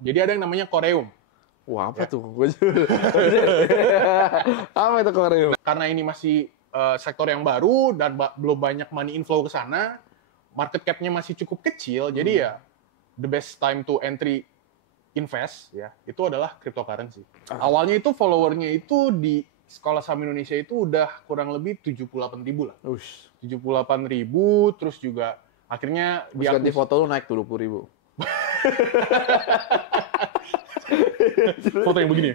Jadi ada yang namanya Koreum. Wah, apa tuh? Apa itu Korea? Karena ini masih sektor yang baru dan belum banyak money inflow ke sana, market cap-nya masih cukup kecil, jadi ya the best time to entry invest ya itu adalah cryptocurrency. Awalnya itu followernya itu di Sekolah Saham Indonesia itu udah kurang lebih 78.000 lah. 78.000, terus juga akhirnya Terus ganti foto lu naik 20.000. Foto yang begini.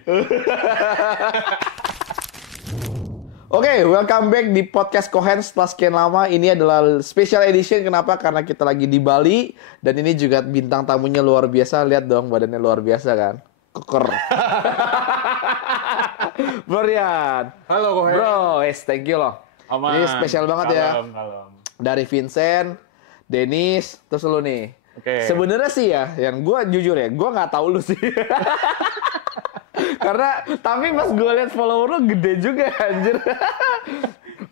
Oke, welcome back di podcast Kohen setelah sekian lama. Ini adalah special edition. Kenapa? Karena kita lagi di Bali. Dan ini juga bintang tamunya luar biasa. Lihat dong, badannya luar biasa kan? Keker. Bro Rian. Halo Kohen. Bro, thank you loh. Aman. Ini spesial banget ya. Kalem. Dari Vincent, Dennis, terus lu nih. Oke. Sebenarnya sih ya, yang gue jujur ya, gue nggak tahu lu sih. Karena, tapi pas gue liat follower lu gede juga, anjir.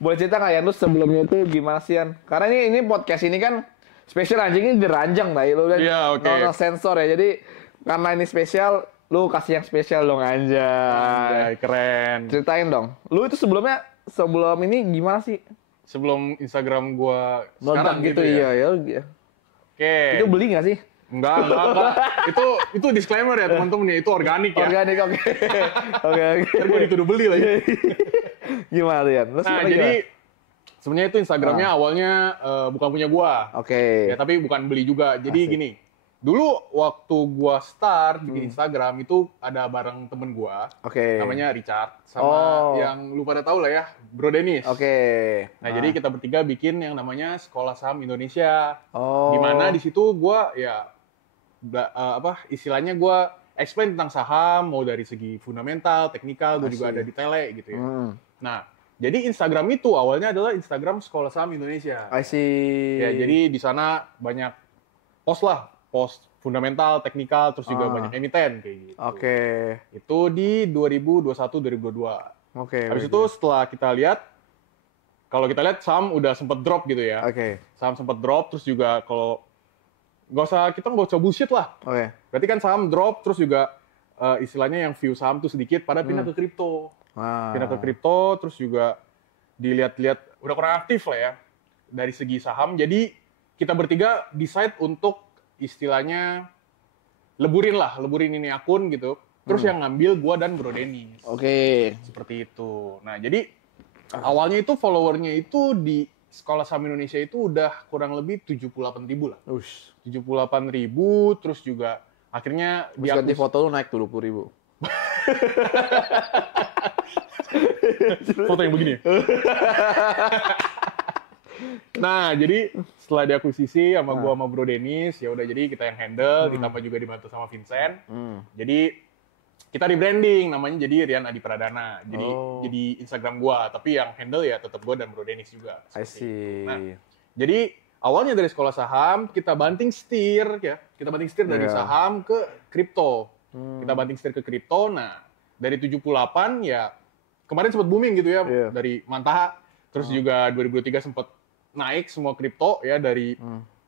Boleh cerita nggak ya, lu sebelumnya tuh gimana sih, Yan? Karena ini podcast ini kan spesial, anjing ini diranjang lah, lu kan. Iya, oke. No sensor ya, jadi karena ini spesial, lu kasih yang spesial dong, anjay. Anjay, keren. Ceritain dong, lu itu sebelum ini gimana sih? Sebelum Instagram gua sekarang gitu ya. Iya. Oke. Itu beli nggak sih? Enggak. Itu disclaimer ya teman-teman ya, itu organik ya. Organik, oke. Oke. Ntar gue dituduh beli lagi. Gimana ya? Nah, jadi sebenarnya itu Instagramnya awalnya bukan punya gua. Oke. Ya, tapi bukan beli juga. Jadi gini, dulu waktu gua start bikin Instagram itu ada bareng temen gua. Oke. Namanya Richard. Sama yang lu pada tahu lah ya, Bro Dennis. Oke. Nah, jadi kita bertiga bikin yang namanya Sekolah Saham Indonesia. Oh. Di mana di situ gua ya istilahnya gua explain tentang saham, mau dari segi fundamental, teknikal, gue juga ada di tele gitu ya. Nah, jadi Instagram itu awalnya adalah Instagram Sekolah Saham Indonesia. I see. Ya, jadi di sana banyak post fundamental, teknikal, terus juga banyak emiten kayak gitu. Oke. Itu di 2021-2022. Oke. Habis itu setelah kita lihat, kalau kita lihat saham udah sempet drop gitu ya. Oke. Saham sempet drop, terus juga kalau kita nggak usah bullshit lah. Oke. Berarti kan saham drop, terus juga istilahnya yang view saham tuh sedikit, pada pindah ke kripto. Pindah ke kripto, terus juga dilihat-lihat, udah kurang aktif lah ya, dari segi saham. Jadi kita bertiga decide untuk istilahnya leburin ini akun gitu. Terus yang ngambil gua dan Bro Dennis. Oke. Seperti itu. Nah, jadi awalnya itu followernya itu di Sekolah Saham Indonesia itu udah kurang lebih 78.000 lah. 78.000, terus juga akhirnya Terus ganti foto lu naik 20.000. Foto yang begini. Nah, jadi setelah diakuisisi sama gua sama Bro Dennis, ya udah jadi kita yang handle, ditambah juga dibantu sama Vincent. Jadi kita rebranding namanya jadi Rian Adi Pradana. Jadi Instagram gua, tapi yang handle ya tetap gua dan Bro Dennis juga. I see. Nah, jadi awalnya dari sekolah saham kita banting setir ya. Kita banting setir dari saham ke kripto. Kita banting setir ke kripto. Nah, dari 78 ya kemarin sempat booming gitu ya dari Mantaha. Terus juga 2023 sempat naik semua kripto ya dari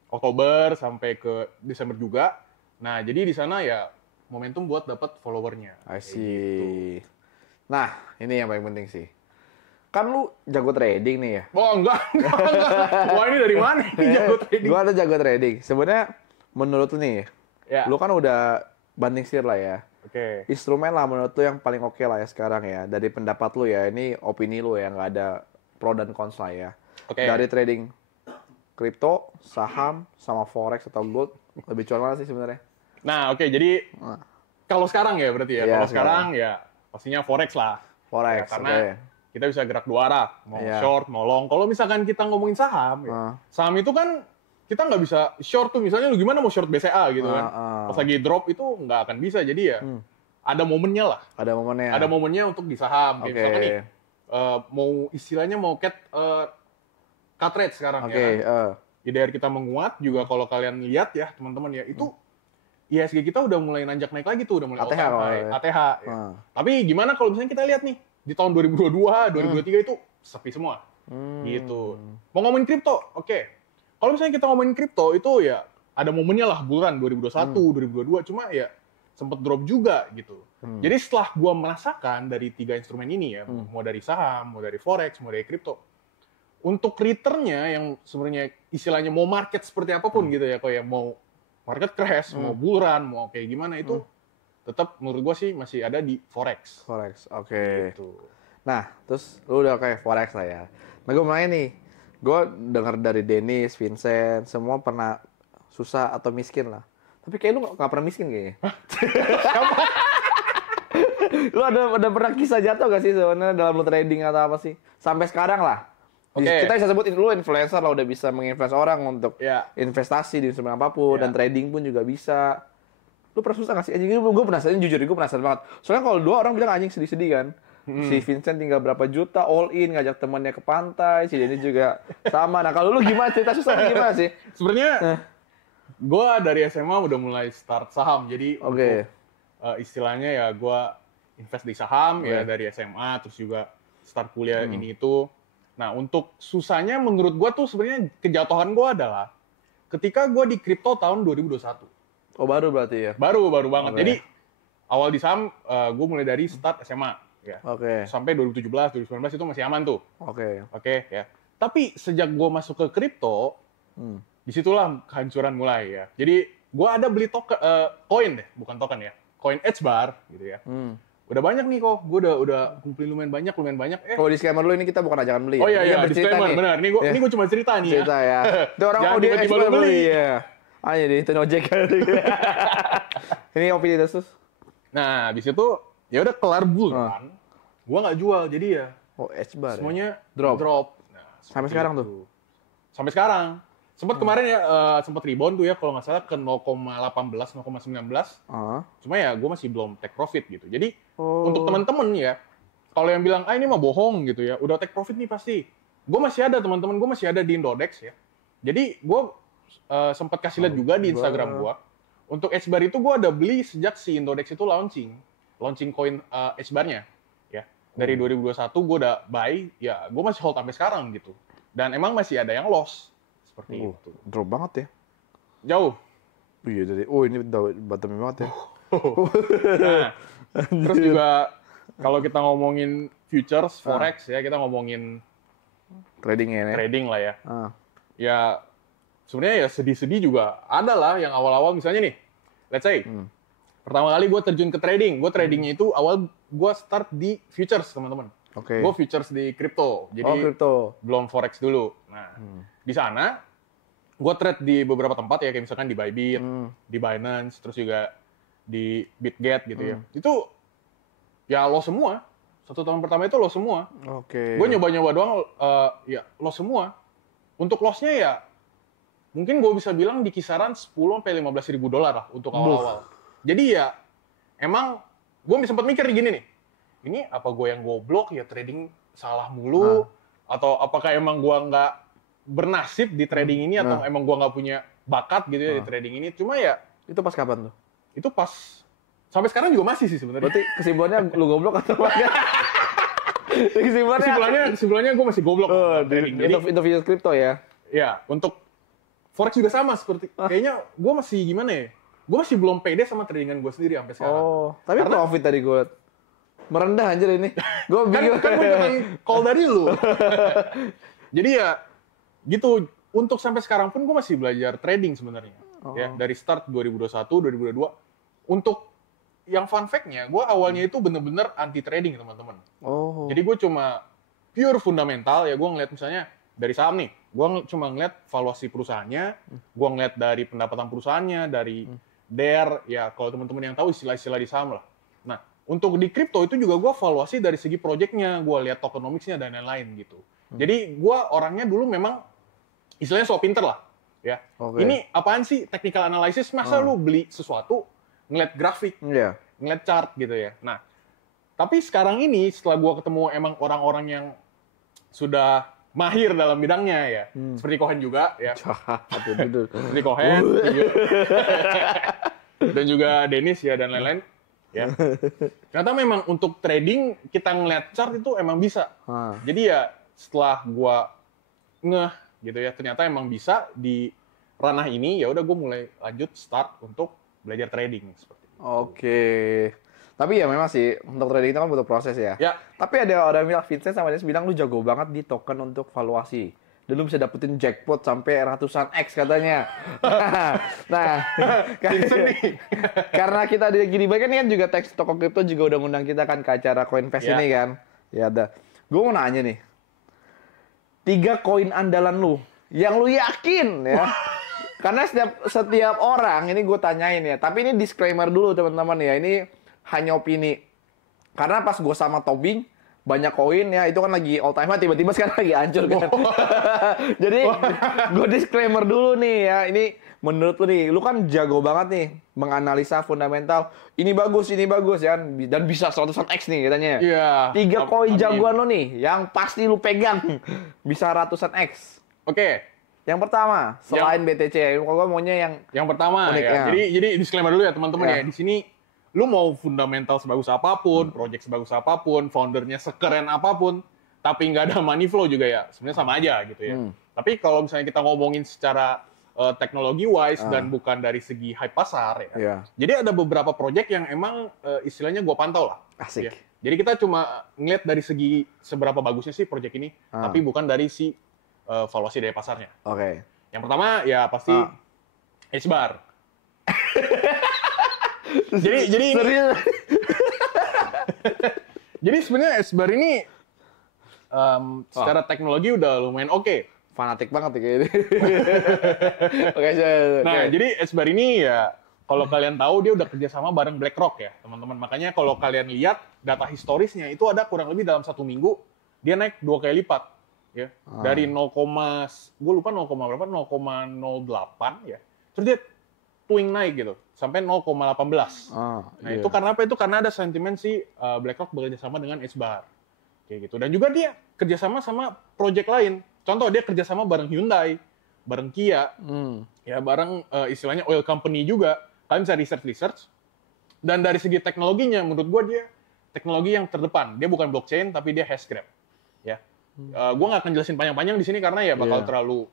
Oktober sampai ke Desember juga. Nah, jadi di sana ya momentum buat dapat followernya. I see. Gitu. Nah, ini yang paling penting sih. Kan lu jago trading nih ya? Oh, enggak. Wah, ini dari mana nih jago trading? Gua ada jago trading. Sebenarnya menurut lu nih, Ya. lu kan udah banding setir lah ya. Oke. Instrumen lah menurut lu yang paling oke lah ya sekarang ya. Dari pendapat lu ya, ini opini lu ya, nggak ada pro dan cons lah ya. Oke. Dari trading kripto, saham, sama forex atau gold, lebih cuan mana sih sebenarnya? Nah, oke. Jadi kalau sekarang ya berarti ya. Iya, Kalau sekarang ya pastinya forex lah. Forex, Ya, karena kita bisa gerak dua arah, mau short, mau long. Kalau misalkan kita ngomongin saham, ya, saham itu kan kita nggak bisa short tuh. Misalnya lu gimana mau short BCA gitu kan. Pas lagi drop itu nggak akan bisa. Jadi ya ada momennya lah. Ada momennya. Ada momennya untuk di saham. Kayak misalkan nih, mau istilahnya mau cut rate sekarang ya. IDR kita menguat juga kalau kalian lihat ya teman-teman ya itu IHSG kita udah mulai nanjak naik lagi tuh, udah mulai ATH ATH. Ya. Tapi gimana kalau misalnya kita lihat nih di tahun 2022, 2023 itu sepi semua. Gitu. Mau ngomongin kripto, oke. Kalau misalnya kita ngomongin kripto itu ya ada momennya lah bulan 2021, 2022 cuma ya sempet drop juga gitu. Jadi setelah gue merasakan dari 3 instrumen ini ya, mau dari saham, mau dari forex, mau dari kripto, untuk returnnya yang sebenarnya istilahnya mau market seperti apapun gitu ya, kayak mau market crash, mau bull run, mau kayak gimana itu, tetap menurut gue sih masih ada di forex. Forex, oke. Gitu. Nah, terus lu udah kayak forex lah ya. Nah, gue mulai nih. Gue dengar dari Dennis, Vincent, semua pernah susah atau miskin lah. Tapi kayak lu nggak pernah miskin kayaknya. Lu ada pernah kisah jatuh gak sih sebenarnya dalam lu trading atau apa sih? Sampai sekarang lah. Kita bisa sebut lu influencer lah, udah bisa menginfluence orang untuk investasi di instrumen apapun dan trading pun juga bisa. Lu pernah susah gak sih? Anjing, gue penasaran, jujur gue penasaran banget. Soalnya kalau 2 orang bilang anjing sedih-sedih kan. Si Vincent tinggal berapa juta all in ngajak temannya ke pantai, si Denny juga sama. Nah, kalau lu gimana cerita susah gimana sih? Sebenarnya gue dari SMA udah mulai start saham. Jadi untuk istilahnya ya gue invest di saham ya dari SMA, terus juga start kuliah ini itu. Nah, untuk susahnya menurut gue tuh sebenarnya kejatuhan gue adalah ketika gue di kripto tahun 2021. Oh, baru berarti ya? Baru banget. Jadi awal di saham gue mulai dari start SMA. Ya. Sampai 2017, 2019 itu masih aman tuh. Oke ya. Tapi sejak gue masuk ke kripto, disitulah kehancuran mulai ya. Jadi gue ada beli koin deh, bukan token ya. Koin H-bar gitu ya. Udah banyak nih kok, gue udah kumpulin lumayan banyak. Kalau disclaimer dulu ini kita bukan ajakan beli. Oh iya, disclaimer, benar. Ini gue cuma cerita nih ya. Cerita ya. Itu orang mau dia expert beli ya. Ayo deh, itu ojek. Ini opini Desus. Nah, habis itu ya udah kelar bulan, gua nggak jual, jadi ya H-bar semuanya ya? drop. Nah, sampai sekarang tuh. Sampai sekarang. Sempat kemarin ya sempat rebound tuh ya kalau nggak salah ke 0,18, 0,19. Cuma ya gua masih belum take profit gitu. Jadi untuk teman-teman ya, kalau yang bilang ini mah bohong gitu ya, udah take profit nih pasti. Gua masih ada teman-teman, gua masih ada di Indodex ya. Jadi gua sempat kasih lihat juga di Instagram gua. Untuk H-bar itu gua ada beli sejak si Indodex itu launching koin H-bar-nya ya. Dari 2021 gue udah buy, ya gue masih hold sampai sekarang gitu. Dan emang masih ada yang loss seperti itu. Drop banget ya. Jauh. Iya jadi ini bottom banget ya. Nah, terus juga kalau kita ngomongin futures, forex ya, kita ngomongin trading lah ya. Ya sebenarnya ya sedih-sedih juga ada lah yang awal-awal misalnya nih, let's say pertama kali gue terjun ke trading, gue tradingnya itu awal gue start di futures teman-teman. Gue futures di kripto, jadi belum forex dulu. Nah di sana gue trade di beberapa tempat ya, kayak misalkan di Bybit, di Binance, terus juga di Bitget gitu ya. Itu ya lo semua. 1 tahun pertama itu lo semua. Gue nyoba-nyoba doang, ya lo semua. Untuk lossnya ya mungkin gue bisa bilang di kisaran 10-15 ribu dolar lah untuk awal-awal. Jadi ya emang gue sempat mikir gini nih, ini apa gue yang goblok ya trading salah mulu, atau apakah emang gue nggak bernasib di trading ini, atau emang gue nggak punya bakat gitu ya di trading ini. Cuma ya itu pas kapan tuh? Itu pas sampai sekarang juga masih sih sebenarnya. Berarti kesimpulannya lu goblok atau enggak? Kesimpulannya gue masih goblok. Jadi itu kripto ya? Ya, untuk forex juga sama seperti kayaknya gue masih gimana ya? Gue masih belum pede sama tradingan gue sendiri sampai sekarang. Tapi karena profit tadi gue merendah anjir ini. Gue bingung. Kan gue ikutan call dari lu. Jadi ya gitu. Untuk sampai sekarang pun gue masih belajar trading sebenarnya. Ya, dari start 2021, 2022. Untuk yang fun fact-nya, gue awalnya itu bener-bener anti trading teman-teman. Jadi gue cuma pure fundamental ya, gue ngeliat misalnya dari saham nih, gue cuma ngeliat valuasi perusahaannya, gue ngeliat dari pendapatan perusahaannya, dari DER, ya kalau teman-teman yang tahu istilah-istilah di saham lah. Nah, untuk di kripto itu juga gue valuasi dari segi projectnya, gue lihat tokenomics-nya dan lain-lain gitu. Jadi gue orangnya dulu memang istilahnya so pinter lah, ya. Ini apaan sih technical analysis? Masa lu beli sesuatu ngeliat grafik, ngeliat chart gitu ya. Nah, tapi sekarang ini setelah gue ketemu emang orang-orang yang sudah mahir dalam bidangnya ya, seperti Cohen juga ya, seperti Cohen dan juga Dennis ya dan lain-lain ya. Ternyata memang untuk trading kita ngeliat chart itu emang bisa. Jadi ya setelah gue ngeh gitu ya, ternyata emang bisa di ranah ini, ya udah gue mulai lanjut start untuk belajar trading seperti itu. Oke. Tapi ya memang sih untuk trading itu kan butuh proses ya. Ya. Tapi ada orang bilang Vincent sama dia bilang lu jago banget di token untuk valuasi. Dan lu bisa dapetin jackpot sampai ratusan X katanya. Nah, karena kita di gini kan ini kan juga teks toko kripto juga udah ngundang kita kan ke acara Coinfest ini kan. Ya ada. Gue mau nanya nih. 3 koin andalan lu yang lu yakin ya. Karena setiap orang ini gue tanyain ya. Tapi ini disclaimer dulu teman-teman ya. Ini hanya opini. Karena pas gue sama Tobing banyak koin ya, itu kan lagi all time high, tiba-tiba sekarang lagi hancur kan. Jadi gue disclaimer dulu nih ya, ini menurut lu nih, lu kan jago banget nih menganalisa fundamental, ini bagus ya, dan bisa 100-an X nih katanya. Iya. 3 koin jagoan lu nih, yang pasti lu pegang bisa ratusan X. Oke. Yang pertama, selain BTC, kalau gue maunya yang pertama unik, ya. Jadi disclaimer dulu ya teman-teman Ya. ya. Di sini lu mau fundamental sebagus apapun, project sebagus apapun, foundernya sekeren apapun, tapi nggak ada money flow juga ya, sebenarnya sama aja gitu ya. Tapi kalau misalnya kita ngomongin secara teknologi wise dan bukan dari segi hype pasar ya. Iya. Jadi ada beberapa project yang emang istilahnya gua pantau lah. Asik. Ya. Jadi kita cuma ngeliat dari segi seberapa bagusnya sih project ini, tapi bukan dari si valuasi dari pasarnya. Oke. Yang pertama ya pasti H-bar. jadi ini, Serius? jadi sebenarnya S-bar ini secara teknologi udah lumayan oke. Fanatik banget ya kayak ini. Oke, Nah, jadi S-bar ini ya kalau kalian tahu dia udah kerjasama bareng BlackRock ya, teman-teman. Makanya kalau kalian lihat data historisnya itu ada kurang lebih dalam 1 minggu dia naik 2 kali lipat ya. Dari gue lupa 0, berapa 0,08 ya. Terus dia twing naik gitu sampai 0,18. Nah, itu karena apa? Itu karena ada sentimen si BlackRock bekerjasama dengan S-bar. Kayak gitu. Dan juga dia kerjasama sama project lain. Contoh dia kerjasama bareng Hyundai, bareng Kia, ya bareng istilahnya oil company juga. Kalian bisa research. Dan dari segi teknologinya, menurut gue dia teknologi yang terdepan. Dia bukan blockchain, tapi dia hashgraph. Ya, gue nggak akan jelasin panjang-panjang di sini karena ya bakal terlalu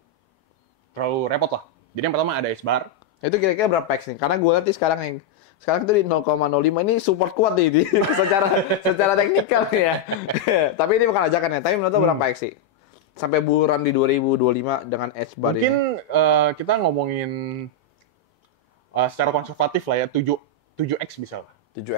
repot lah. Jadi yang pertama ada S-bar. Itu kira-kira berapa X nih? Karena gue lihat sekarang itu di 0,05 ini support kuat nih secara teknikal nih ya. Tapi ini bukan ajakan ya. Tapi menurut lo berapa X sih? Sampai buruan di 2025 dengan H-bar ini. Mungkin kita ngomongin secara konservatif lah ya, 7x bisa lah. 7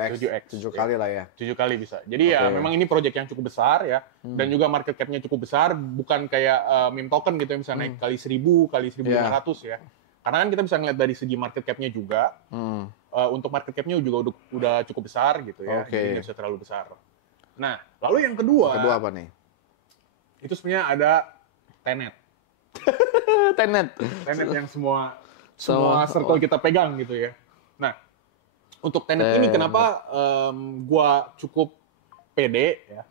kali lah ya. 7 kali bisa. Jadi ya memang ini project yang cukup besar ya. Dan juga market cap-nya cukup besar. Bukan kayak meme token gitu yang bisa naik kali 1000, kali 1500 ya. Karena kan kita bisa ngeliat dari segi market cap-nya juga. Untuk market cap-nya juga udah cukup besar gitu ya. Jadi nggak bisa terlalu besar. Nah, lalu yang kedua. Kedua apa nih? Itu sebenarnya ada Tenet. Tenet yang semua circle kita pegang gitu ya. Nah, untuk Tenet ini kenapa gua cukup pede ya?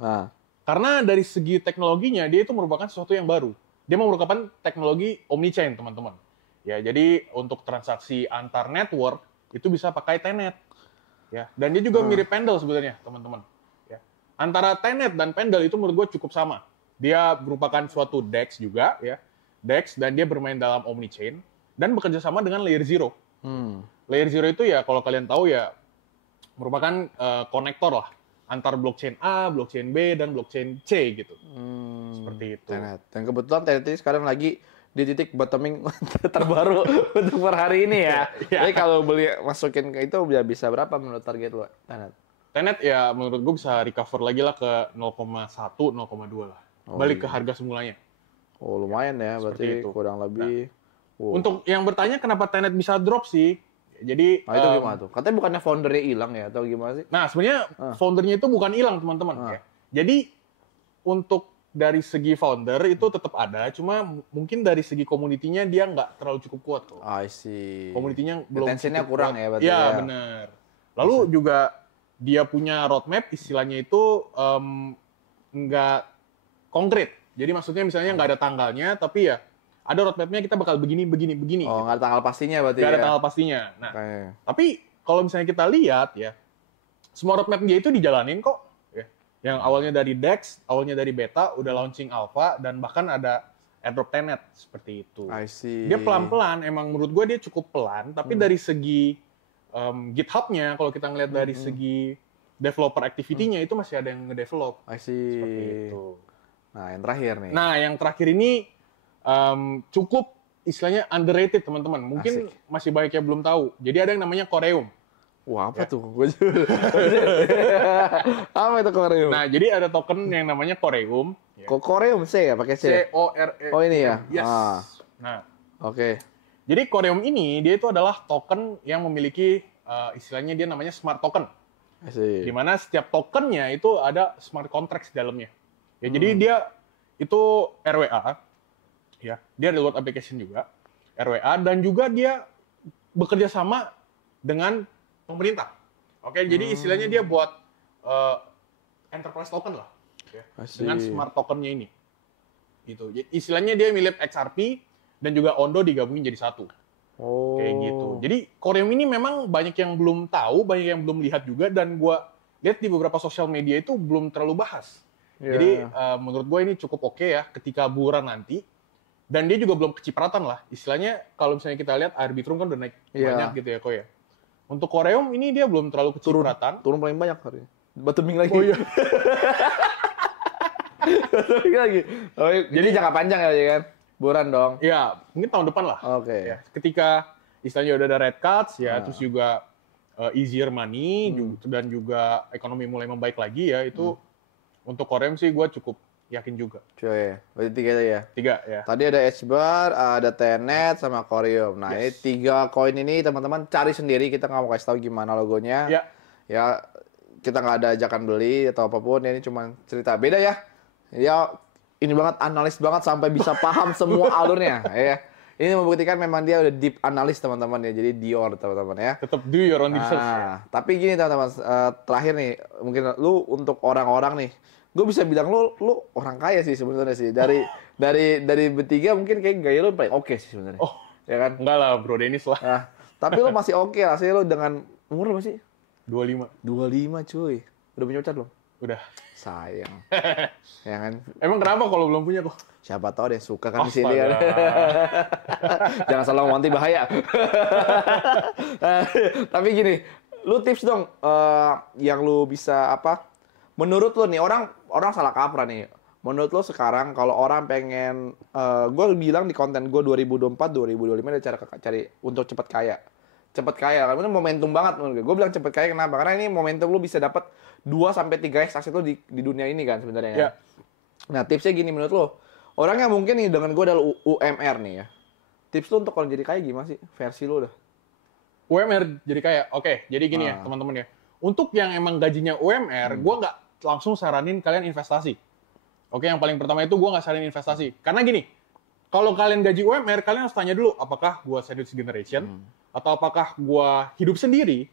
Karena dari segi teknologinya dia itu merupakan sesuatu yang baru. Dia merupakan teknologi omnichain, teman-teman. Ya, jadi untuk transaksi antar network itu bisa pakai Tenet. Ya, dan dia juga mirip Pendle sebenarnya, teman-teman. Ya. Antara Tenet dan Pendle itu menurut gue cukup sama. Dia merupakan suatu DEX juga, ya. DEX dan dia bermain dalam omnichain dan bekerja sama dengan Layer Zero. Layer Zero itu ya kalau kalian tahu ya merupakan konektor lah antar blockchain A, blockchain B dan blockchain C gitu. Seperti itu. Tenet. Dan kebetulan Tenet ini sekarang lagi di titik bottoming terbaru untuk per hari ini ya. Jadi kalau beli masukin ke itu udah bisa berapa menurut target lu? Tenet ya menurut gue bisa recover lagi lah ke 0,1, 0,2 lah. Balik ke harga semulanya. Oh lumayan ya, berarti kurang lebih. Untuk yang bertanya kenapa Tenet bisa drop sih? Jadi itu gimana tuh? Katanya bukannya foundernya hilang ya atau gimana sih? Nah sebenarnya foundernya itu bukan hilang teman-teman. Ya. Jadi untuk dari segi founder itu tetap ada, cuma mungkin dari segi komunitinya dia nggak terlalu cukup kuat kok. I see. Komunitinya belum Attention-nya kurang kuat. ya berarti. Ya, benar. Lalu juga dia punya roadmap, istilahnya itu nggak konkret. Jadi maksudnya misalnya nggak ada tanggalnya, tapi ya ada roadmap-nya kita bakal begini. Oh, nggak ada tanggal pastinya berarti. Nggak ada tanggal pastinya. Nah, tapi kalau misalnya kita lihat ya, semua roadmap dia itu dijalanin kok. Yang awalnya dari DEX, awalnya dari beta, udah launching alpha, dan bahkan ada airdrop Tenet, seperti itu. I see. Dia pelan-pelan, emang menurut gue dia cukup pelan, tapi dari segi GitHub-nya kalau kita ngelihat dari segi developer activity-nya itu masih ada yang ngedevelop. I see. Seperti itu. Nah, yang terakhir nih. Nah, yang terakhir ini cukup istilahnya underrated teman-teman. Mungkin masih banyak yang belum tahu. Jadi ada yang namanya Coreum. Wah, apa tuh? Apa itu Coreum? Nah, jadi ada token yang namanya Coreum. Coreum C ya, pakai C. CORE. Oh, ini ya. Yes. Oke. Nah, Okay. jadi Coreum ini dia itu adalah token yang memiliki istilahnya dia namanya smart token. Di mana setiap tokennya itu ada smart contracts di dalamnya. Ya, jadi dia itu RWA, ya, dia reward application juga, RWA, dan juga dia bekerja sama dengan pemerintah. Oke, jadi istilahnya dia buat enterprise token lah, ya, dengan smart tokennya ini. Gitu. Istilahnya dia mirip XRP dan juga Ondo digabungin jadi satu. Kayak gitu. Jadi Coreum ini memang banyak yang belum tahu, banyak yang belum lihat juga, dan gua lihat di beberapa sosial media itu belum terlalu bahas. Jadi menurut gue ini cukup oke ya ketika bulan nanti. Dan dia juga belum kecipratan lah. Istilahnya kalau misalnya kita lihat Arbitrum kan udah naik banyak gitu ya, Ko ya. Untuk Coreum ini dia belum terlalu kecipratan. Turun paling banyak hari ini. Bottoming lagi. Oh iya. Bottoming lagi. Oh, jadi jangka panjang ya kan? Buran dong. Ya, mungkin tahun depan lah. Oke. Ya, ketika istilahnya udah ada red cards ya, terus juga easier money dan juga ekonomi mulai membaik lagi ya, itu untuk Coreum sih gue cukup yakin juga. Cuy, berarti 3 ya? 3 ya. Tadi ada HBAR, ada Tenet, sama Coreum. Nah, ini 3 koin ini teman-teman cari sendiri, kita nggak mau kasih tahu gimana logonya. Ya, kita nggak ada ajakan beli atau apapun, ini cuma cerita. Beda ya. Ya, ini banget, analis banget sampai bisa paham semua alurnya. Ya. Ini membuktikan memang dia udah deep analis teman-teman ya, jadi Dior teman-teman ya. Tetap do your own research. Ya. Tapi gini teman-teman, terakhir nih, mungkin lu untuk orang-orang nih, gue bisa bilang lu orang kaya sih sebenarnya sih. Dari bertiga mungkin kayak gaya lu paling oke sih sebenarnya. Oh, ya kan? Enggak lah, Bro Dennis lah. Nah, tapi lu masih oke lah sih, lu dengan umur berapa sih? 25. 25 cuy. Udah punya pacar belum? Udah. Sayang. Ya kan? Emang kenapa kalau belum punya kok? Siapa tahu ada yang suka kan di sini kan. Jangan salah ngomong, nanti bahaya. Tapi gini, lu tips dong yang lu bisa apa? Menurut lu nih, orang salah kaprah nih. Menurut lu sekarang kalau orang pengen gue bilang di konten gue 2024 2025 ada cara cari untuk cepat kaya. Cepat kaya karena momentum banget menurut gue. Gue bilang cepat kaya kenapa? Karena ini momentum lu bisa dapat 2 sampai 3x aset lu di dunia ini kan sebenarnya ya. Nah, tipsnya gini menurut lu. Orang yang mungkin nih dengan gue adalah UMR nih ya. Tips lu untuk kalau jadi kaya gimana sih? Versi lu dah. UMR jadi kaya. Oke, jadi gini ya teman-teman ya. Untuk yang emang gajinya UMR, gue nggak langsung saranin kalian investasi. Oke, yang paling pertama itu gue nggak saranin investasi. Karena gini, kalau kalian gaji UMR, kalian harus tanya dulu, apakah gue sandwich generation, atau apakah gue hidup sendiri,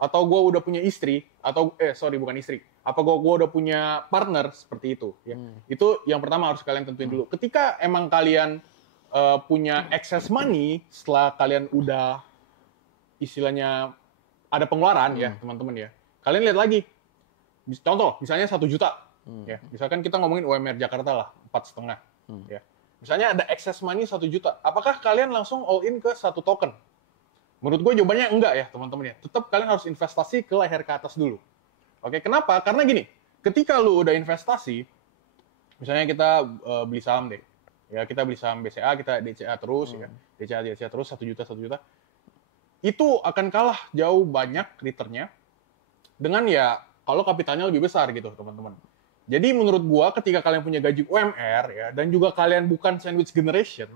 atau gue udah punya istri, atau bukan istri, apa gue udah punya partner seperti itu. Ya. Itu yang pertama harus kalian tentuin dulu. Ketika emang kalian punya excess money, setelah kalian udah istilahnya ada pengeluaran ya teman-teman ya, kalian lihat lagi. Contoh, misalnya 1 juta. Ya, misalkan kita ngomongin UMR Jakarta lah, 4,5. Ya. Misalnya ada excess money 1 juta. Apakah kalian langsung all in ke satu token? Menurut gue jawabannya enggak ya teman-teman ya. Tetap kalian harus investasi ke leher ke atas dulu. Oke, kenapa? Karena gini, ketika lu udah investasi, misalnya kita beli saham deh. Ya, kita beli saham BCA, kita DCA terus ya. DCA terus 1 juta. Itu akan kalah jauh banyak returnnya dengan ya kalau kapitalnya lebih besar gitu, teman-teman. Jadi menurut gua ketika kalian punya gaji UMR ya dan juga kalian bukan sandwich generation,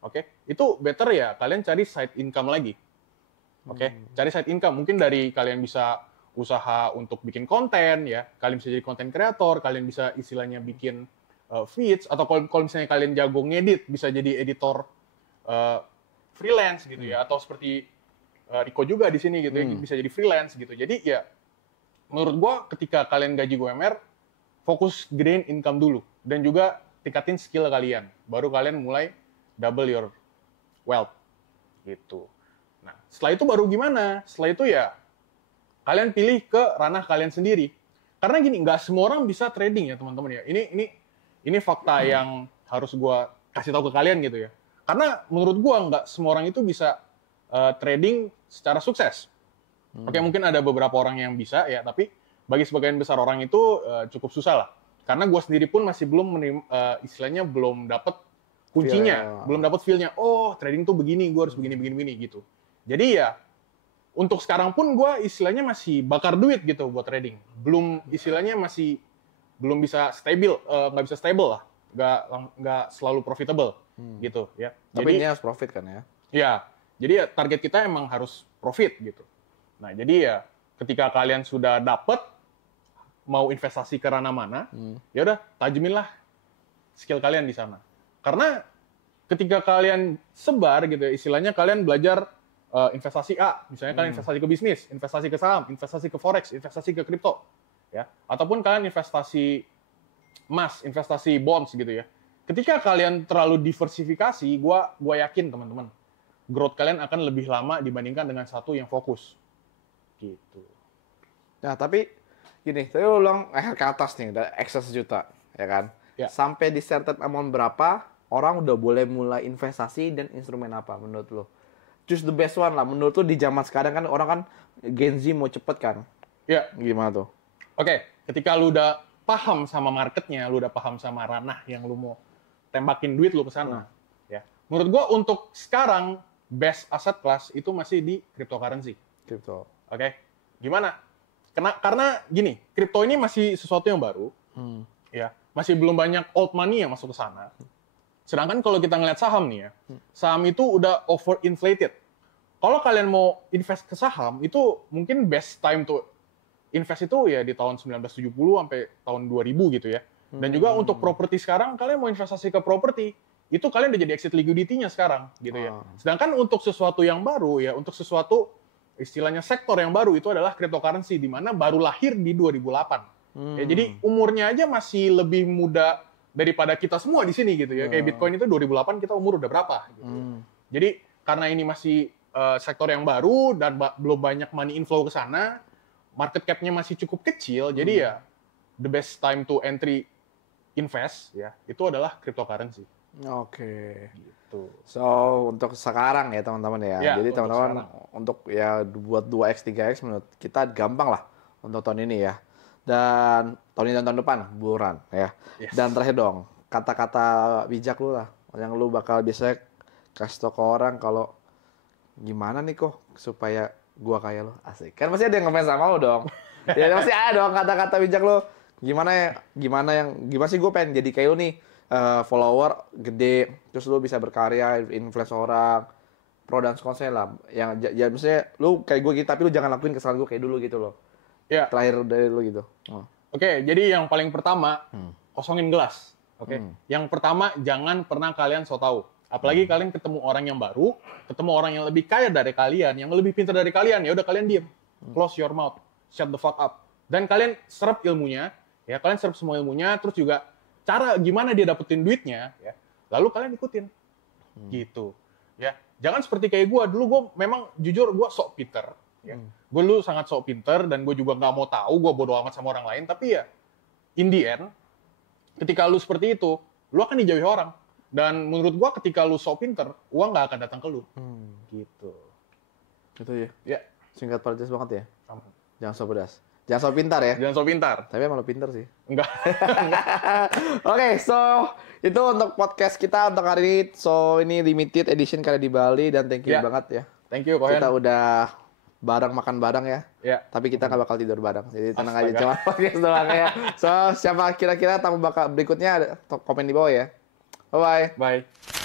oke, itu better ya kalian cari side income lagi. Oke, cari side income mungkin dari kalian bisa usaha untuk bikin konten ya, kalian bisa jadi content creator, kalian bisa istilahnya bikin feeds atau kalau misalnya kalian jago ngedit bisa jadi editor freelance gitu ya, atau seperti Riko juga di sini gitu ya, bisa jadi freelance gitu. Jadi ya menurut gua ketika kalian gaji UMR, fokus gedein income dulu dan juga tingkatin skill kalian. Baru kalian mulai double your wealth gitu. Nah, setelah itu baru gimana? Setelah itu ya kalian pilih ke ranah kalian sendiri. Karena gini, nggak semua orang bisa trading ya teman-teman ya. Ini fakta yang harus gua kasih tahu ke kalian gitu ya. Karena menurut gua nggak semua orang itu bisa trading secara sukses. Oke, mungkin ada beberapa orang yang bisa ya, tapi bagi sebagian besar orang itu cukup susah lah. Karena gue sendiri pun masih belum istilahnya belum dapat kuncinya, belum dapat feel-nya. Oh, trading tuh begini, gue harus begini gitu. Jadi ya untuk sekarang pun gue istilahnya masih bakar duit gitu buat trading. Belum istilahnya masih belum bisa stabil, nggak bisa stable lah, nggak selalu profitable gitu ya. Tapi Jadi, ini harus profit kan ya? Ya, jadi ya target kita emang harus profit gitu. Nah, jadi ya ketika kalian sudah dapat mau investasi ke ranah mana, ya udah tajemin lah skill kalian di sana. Karena ketika kalian sebar gitu ya, istilahnya kalian belajar investasi A, misalnya kalian investasi ke bisnis, investasi ke saham, investasi ke forex, investasi ke kripto, ya, ataupun kalian investasi emas, investasi bonds gitu ya. Ketika kalian terlalu diversifikasi, gua yakin teman-teman, growth kalian akan lebih lama dibandingkan dengan satu yang fokus. Gitu. Nah, tapi gini, tadi lu bilang ke atas nih, udah excess juta, ya kan? Ya. Sampai di certain amount berapa, orang udah boleh mulai investasi dan instrumen apa menurut lo? Choose the best one lah. Menurut lo di zaman sekarang kan orang kan Gen Z mau cepet kan? Ya. Gimana tuh? Oke, ketika lu udah paham sama marketnya, lu udah paham sama ranah yang lu mau tembakin duit lu ke sana. Ya. Menurut gua untuk sekarang best asset class itu masih di cryptocurrency. Crypto. Oke. Gimana? Karena gini, kripto ini masih sesuatu yang baru. Ya, masih belum banyak old money yang masuk ke sana. Sedangkan kalau kita ngeliat saham nih ya, saham itu udah overinflated. Kalau kalian mau invest ke saham, itu mungkin best time to invest itu ya di tahun 1970 sampai tahun 2000 gitu ya. Dan juga untuk properti sekarang, kalian mau investasi ke properti, itu kalian udah jadi exit liquidity-nya sekarang gitu ya. Sedangkan untuk sesuatu yang baru ya, untuk sesuatu istilahnya sektor yang baru itu adalah cryptocurrency, di mana baru lahir di 2008. Ya, jadi umurnya aja masih lebih muda daripada kita semua di sini gitu ya. Kayak Bitcoin itu 2008 kita umur udah berapa gitu. Jadi karena ini masih sektor yang baru dan belum banyak money inflow ke sana, market cap-nya masih cukup kecil, jadi ya the best time to entry invest ya itu adalah cryptocurrency. Oke. Gitu. So, untuk sekarang ya teman-teman ya. Ya, Jadi untuk teman-teman sekarang. untuk ya buat 2x 3x menurut kita gampang lah untuk tahun ini ya. Dan tahun ini dan tahun depan buruan ya. Yes. Dan terakhir dong, kata-kata bijak lu lah yang lu bakal biasanya kasih tau ke orang kalau gimana nih kok supaya gua kayak lu. Asik. Kan pasti ada yang ngefans sama lu dong. Ya pasti ada dong kata-kata bijak lu. Gimana sih gue pengen jadi kayak lu nih. Follower gede, terus lu bisa berkarya, influence orang, pro dan kontra lah. Yang ya maksudnya lu kayak gue gitu, tapi lu jangan lakuin kesalahan gue kayak dulu gitu loh. Ya. Terakhir dari lu gitu. Oke, jadi yang paling pertama kosongin gelas. Oke. Yang pertama jangan pernah kalian so tahu. Apalagi kalian ketemu orang yang baru, ketemu orang yang lebih kaya dari kalian, yang lebih pintar dari kalian, ya udah kalian diem. Close your mouth, shut the fuck up. Dan kalian serap ilmunya, ya kalian serap semua ilmunya, terus juga cara gimana dia dapetin duitnya, ya. Lalu kalian ikutin, gitu, ya. Jangan seperti kayak gue dulu, gue memang jujur gue sok pinter, ya. Gue dulu sangat sok pinter dan gue juga nggak mau tahu, gue bodo amat sama orang lain. Tapi ya, in the end, ketika lu seperti itu, lu akan dijauhi orang. Dan menurut gue ketika lu sok pinter, uang nggak akan datang ke lu, gitu. Gitu ya. Ya. Singkat padat banget ya. Sama. Jangan sok pedas. Jangan sok pintar ya. Jangan sok pintar. Tapi emang lu pintar sih. Enggak. Oke, so itu untuk podcast kita untuk hari ini. So ini limited edition kali di Bali dan thank you Ya. banget ya. Thank you, Kohen. Kita udah bareng makan bareng ya. Ya. Tapi kita nggak bakal tidur bareng. Jadi tenang aja Astaga. cuma podcast doang ya. So siapa kira-kira tamu bakal berikutnya ada komen di bawah ya. Bye bye. Bye.